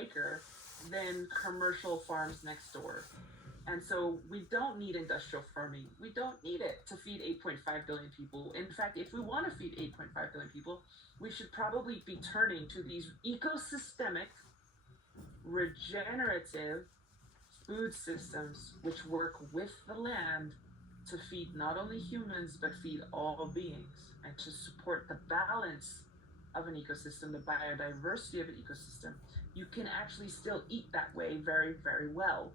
acre than commercial farms next door. And so we don't need industrial farming. We don't need it to feed 8.5 billion people. In fact, if we want to feed 8.5 billion people, we should probably be turning to these ecosystemic, regenerative food systems which work with the land to feed not only humans, but feed all beings and to support the balance of an ecosystem, the biodiversity of an ecosystem. You can actually still eat that way very, very well.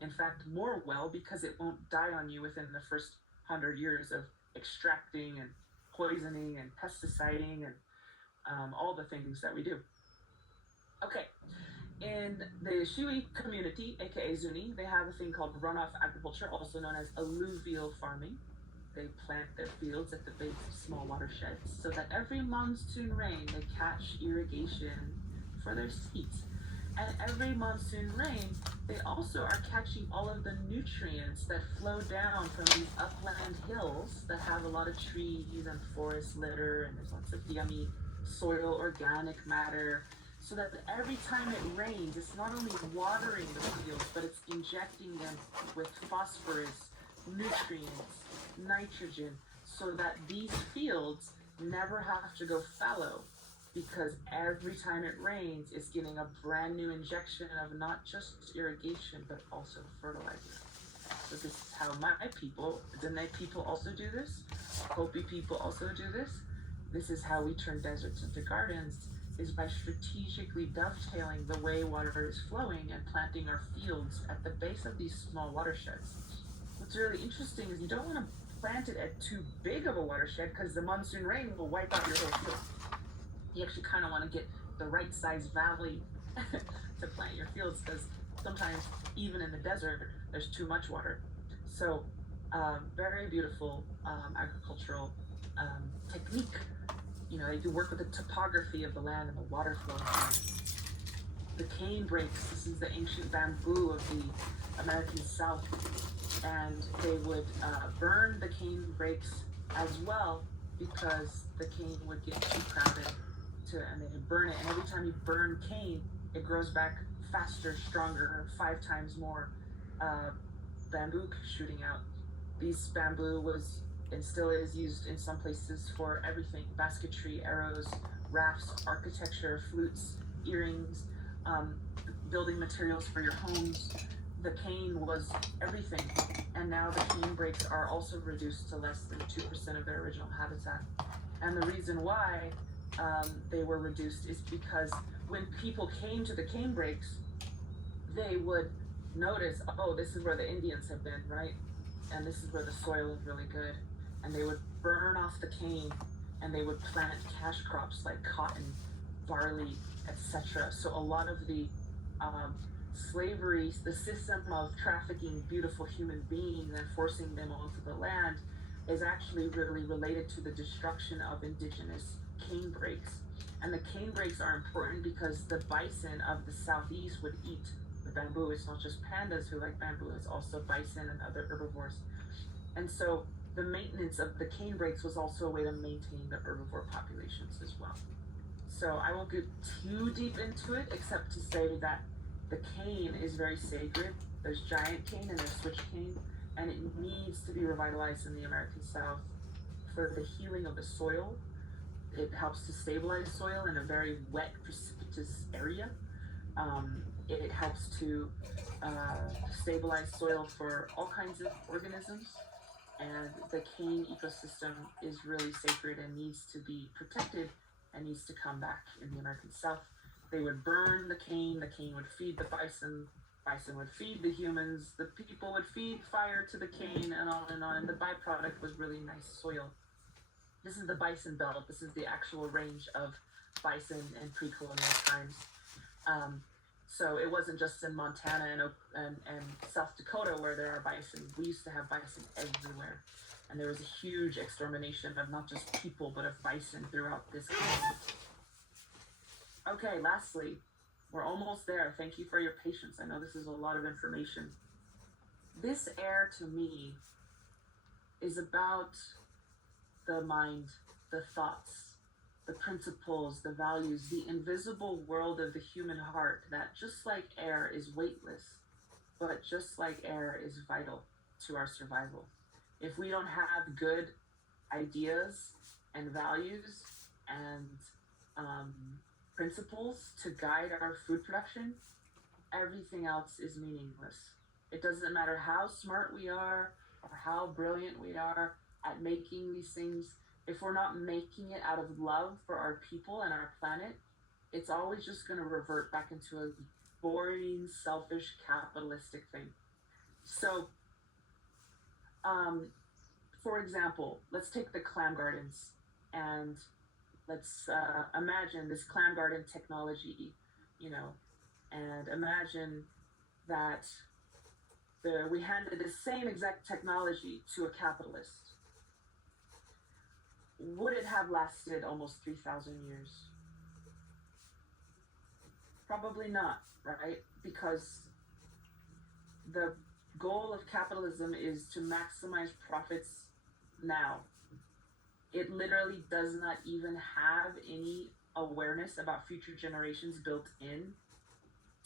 In fact, more well, because it won't die on you within the first 100 years of extracting and poisoning and pesticiding and all the things that we do. Okay, in the Shui community, aka Zuni, they have a thing called runoff agriculture, also known as alluvial farming. They plant their fields at the base of small watersheds so that every monsoon rain they catch irrigation for their seeds. And every monsoon rain, they also are catching all of the nutrients that flow down from these upland hills that have a lot of trees and forest litter, and there's lots of yummy soil organic matter, so that every time it rains, it's not only watering the fields, but it's injecting them with phosphorus, nutrients, nitrogen, so that these fields never have to go fallow, because every time it rains, it's getting a brand new injection of not just irrigation, but also fertilizer. So this is how my people, Dene people also do this, Hopi people also do this. This is how we turn deserts into gardens, is by strategically dovetailing the way water is flowing and planting our fields at the base of these small watersheds. What's really interesting is you don't want to plant it at too big of a watershed, because the monsoon rain will wipe out your whole field. You actually kind of want to get the right size valley to plant your fields, because sometimes even in the desert there's too much water. So very beautiful agricultural technique. You know, they do work with the topography of the land and the water flow. The cane brakes, this is the ancient bamboo of the American South, and they would burn the cane brakes as well, because the cane would get too crowded, and they would burn it. And every time you burn cane, it grows back faster, stronger, 5 times more bamboo shooting out. These bamboo was and still is used in some places for everything: basketry, arrows, rafts, architecture, flutes, earrings, building materials for your homes. The cane was everything, and now the cane brakes are also reduced to less than 2% of their original habitat. And the reason why they were reduced is because when people came to the cane brakes, they would notice, oh, this is where the Indians have been, right? And this is where the soil is really good. And they would burn off the cane, and they would plant cash crops like cotton, barley, etc. So a lot of the slavery, the system of trafficking beautiful human beings and forcing them onto the land, is actually really related to the destruction of indigenous cane brakes. And the cane brakes are important because the bison of the southeast would eat the bamboo. It's not just pandas who like bamboo, it's also bison and other herbivores. And so the maintenance of the cane brakes was also a way to maintain the herbivore populations as well. So I won't get too deep into it, except to say that the cane is very sacred. There's giant cane and there's switch cane, and it needs to be revitalized in the American South for the healing of the soil. It helps to stabilize soil in a very wet, precipitous area. It helps to stabilize soil for all kinds of organisms. And the cane ecosystem is really sacred and needs to be protected and needs to come back in the American South. They would burn the cane would feed the bison would feed the humans, the people would feed fire to the cane, and on and on. And the byproduct was really nice soil. This is the bison belt. This is the actual range of bison in pre-colonial times. So it wasn't just in Montana and South Dakota where there are bison. We used to have bison everywhere. And there was a huge extermination of not just people, but of bison throughout this country. Okay, lastly, we're almost there. Thank you for your patience. I know this is a lot of information. This air to me is about the mind, the thoughts, the principles, the values, the invisible world of the human heart that, just like air, is weightless, but just like air, is vital to our survival. If we don't have good ideas and values and um, principles to guide our food production, everything else is meaningless. It doesn't matter how smart we are or how brilliant we are at making these things. If we're not making it out of love for our people and our planet, it's always just going to revert back into a boring, selfish, capitalistic thing. So, um, for example, let's take the clam gardens and let's imagine this clam garden technology, you know, and imagine that we handed the same exact technology to a capitalist. Would it have lasted almost 3,000 years? Probably not, right? Because the goal of capitalism is to maximize profits now. It literally does not even have any awareness about future generations built in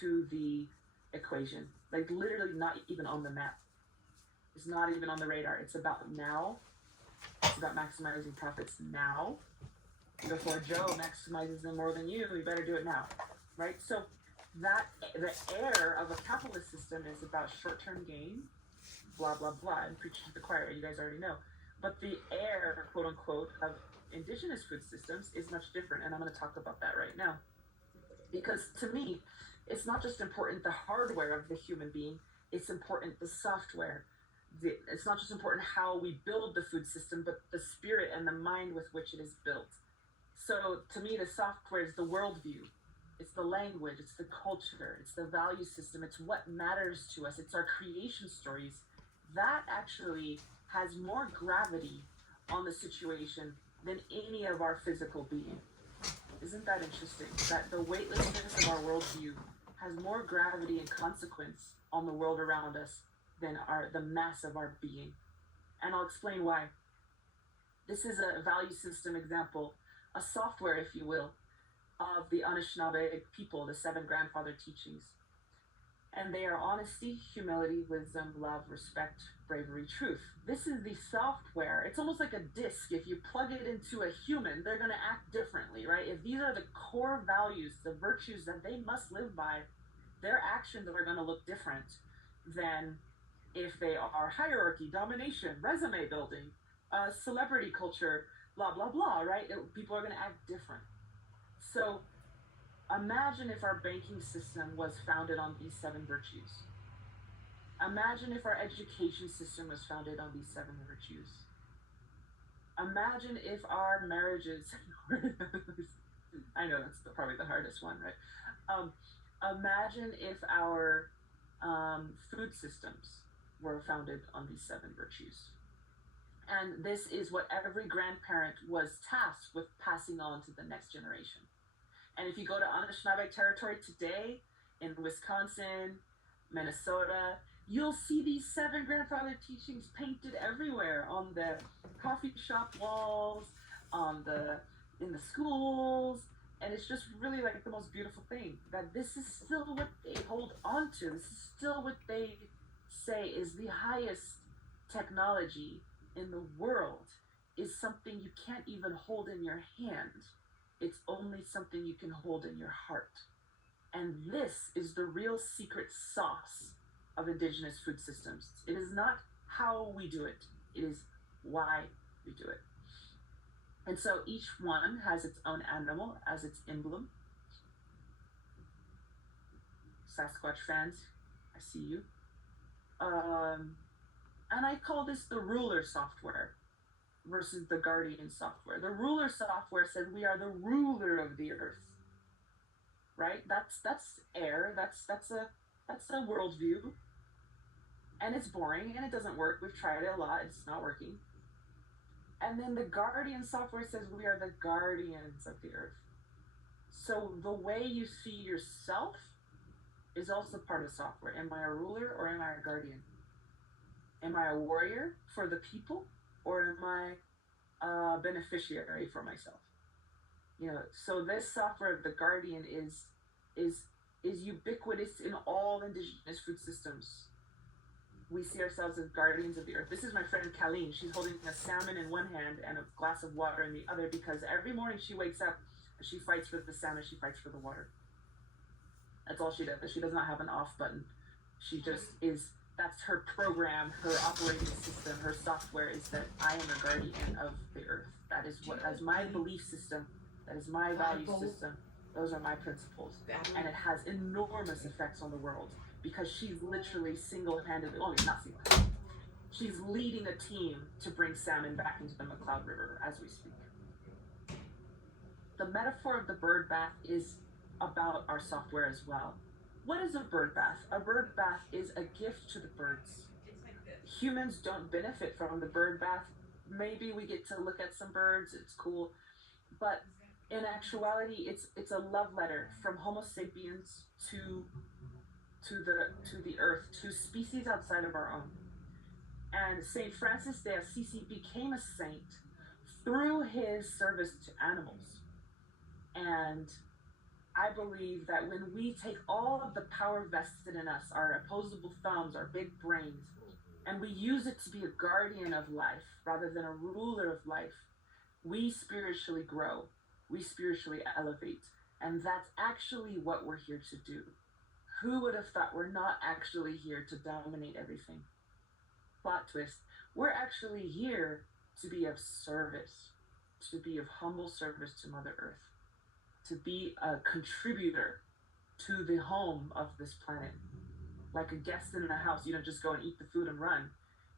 to the equation. Like, literally not even on the map. It's not even on the radar. It's about now. It's about maximizing profits now. Before Joe maximizes them more than you better do it now, right? So that the air of a capitalist system is about short-term gain, blah blah blah, and preaching to the choir. You guys already know. But the air, quote unquote, of indigenous food systems is much different, and I'm going to talk about that right now. Because to me, it's not just important the hardware of the human being; it's important the software. It's not just important how we build the food system, but the spirit and the mind with which it is built. So to me, the software is the worldview, it's the language, it's the culture, it's the value system, it's what matters to us, it's our creation stories. That actually has more gravity on the situation than any of our physical being. Isn't that interesting? That the weightlessness of our worldview has more gravity and consequence on the world around us than the mass of our being. And I'll explain why. This is a value system example, a software, if you will, of the Anishinaabe people, the 7 grandfather teachings. And they are honesty, humility, wisdom, love, respect, bravery, truth. This is the software. It's almost like a disc. If you plug it into a human, they're going to act differently, right? If these are the core values, the virtues that they must live by, their actions are going to look different than if they are hierarchy, domination, resume building, celebrity culture, blah, blah, blah, right? People are going to act different. So imagine if our banking system was founded on these 7 virtues. Imagine if our education system was founded on these 7 virtues. Imagine if our marriages, I know that's probably the hardest one, right? Imagine if our food systems were founded on these 7 virtues. And this is what every grandparent was tasked with passing on to the next generation. And if you go to Anishinaabe territory today, in Wisconsin, Minnesota, you'll see these 7 grandfather teachings painted everywhere, on the coffee shop walls, in the schools, and it's just really like the most beautiful thing, that this is still what they hold on to. This is still what they say is the highest technology in the world, is something you can't even hold in your hand. It's only something you can hold in your heart. And this is the real secret sauce of indigenous food systems. It is not how we do it, it is why we do it. And so each one has its own animal as its emblem. Sasquatch fans, I see you. And I call this the ruler software versus the guardian software. The ruler software says we are the ruler of the earth, right? That's air. That's a worldview, and it's boring and it doesn't work. We've tried it a lot. It's not working. And then the guardian software says we are the guardians of the earth. So the way you see yourself is also part of software. Am I a ruler or am I a guardian? Am I a warrior for the people, or am I a beneficiary for myself? So this software, the Guardian, is is ubiquitous in all indigenous food systems. We see ourselves as guardians of the earth. This is my friend Colleen. She's holding a salmon in one hand and a glass of water in the other, because every morning she wakes up, she fights for the salmon, she fights for the water. That's all she does. She does not have an off button. She just is. That's her program, her operating system, her software is that I am a guardian of the earth. That is what, as my belief system, that is my value system. Those are my principles. And it has enormous effects on the world, because she's literally single-handedly, not single-handedly, she's leading a team to bring salmon back into the McCloud River as we speak. The metaphor of the bird bath is about our software as well. What is a bird bath? A bird bath is a gift to the birds. Humans don't benefit from the bird bath. Maybe we get to look at some birds, it's cool, but in actuality, it's a love letter from Homo sapiens to the earth, to species outside of our own. And Saint Francis de Assisi became a saint through his service to animals. And I believe that when we take all of the power vested in us, our opposable thumbs, our big brains, and we use it to be a guardian of life rather than a ruler of life, we spiritually grow, we spiritually elevate. And that's actually what we're here to do. Who would have thought we're not actually here to dominate everything? Plot twist, we're actually here to be of service, to be of humble service to Mother Earth, to be a contributor to the home of this planet. Like a guest in a house, you don't just go and eat the food and run.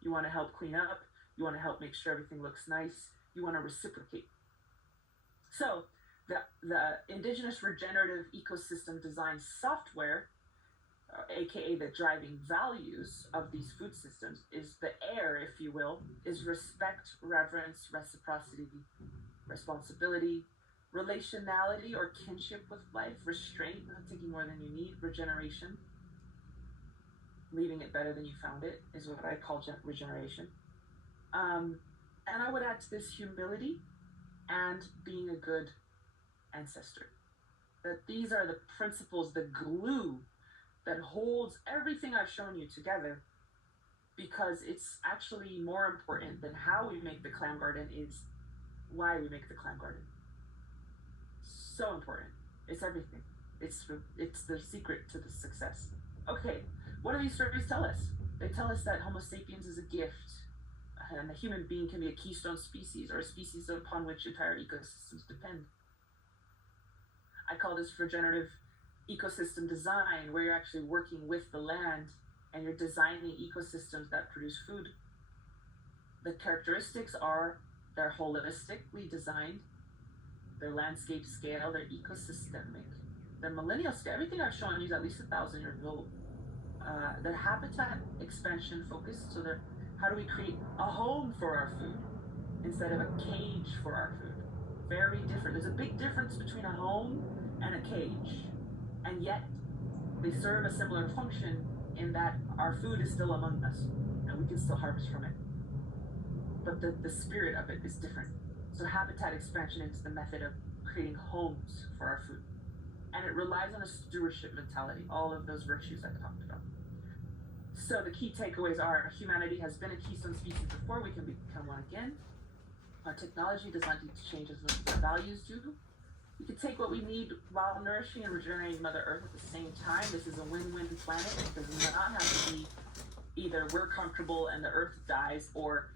You want to help clean up, you want to help make sure everything looks nice, you want to reciprocate. So the indigenous regenerative ecosystem design software, aka the driving values of these food systems, is the air, if you will, is respect, reverence, reciprocity, responsibility, relationality or kinship with life, restraint, not taking more than you need, regeneration, leaving it better than you found it, is what I call regeneration. And I would add to this humility and being a good ancestor. That these are the principles, the glue that holds everything I've shown you together, because it's actually more important than how we make the clam garden is why we make the clam garden. So important. It's everything. It's the secret to the success. Okay, what do these stories tell us? They tell us that Homo sapiens is a gift, and a human being can be a keystone species, or a species upon which entire ecosystems depend. I call this regenerative ecosystem design, where you're actually working with the land and you're designing ecosystems that produce food. The characteristics are they're holistically designed, they're landscape scale, they're ecosystemic, they're millennial scale. Everything I've shown you is at least 1,000 years old. They're habitat expansion focused, so they're how do we create a home for our food instead of a cage for our food? Very different. There's a big difference between a home and a cage, and yet they serve a similar function in that our food is still among us and we can still harvest from it. But the spirit of it is different. So habitat expansion is the method of creating homes for our food. And it relies on a stewardship mentality, all of those virtues I talked about. So the key takeaways are humanity has been a keystone species before, we can become one again. Our technology does not need to change as much as our values do. We can take what we need while nourishing and regenerating Mother Earth at the same time. This is a win-win planet. It does not have to be either we're comfortable and the Earth dies, or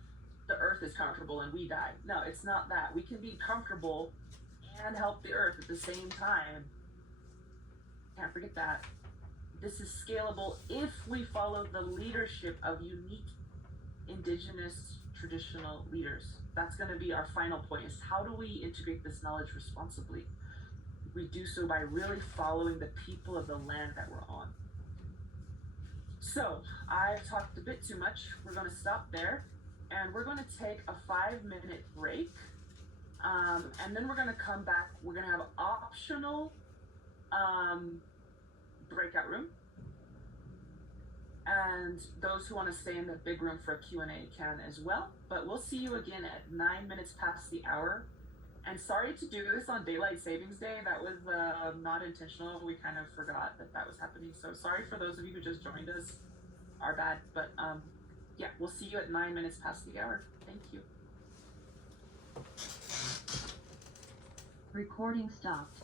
the Earth is comfortable and we die. No, it's not that. We can be comfortable and help the Earth at the same time. Can't forget that. This is scalable if we follow the leadership of unique indigenous traditional leaders. That's going to be our final point, is how do we integrate this knowledge responsibly? We do so by really following the people of the land that we're on. So I've talked a bit too much. We're going to stop there, and we're going to take a 5-minute break, and then we're going to come back. We're going to have optional breakout room, and those who want to stay in the big room for a Q&A can as well. But we'll see you again at 9 minutes past the hour And sorry to do this on Daylight Savings Day. That was not intentional. We kind of forgot that that was happening. So sorry for those of you who just joined us. Our bad. But yeah, we'll see you at 9 minutes past the hour. Thank you. Recording stopped.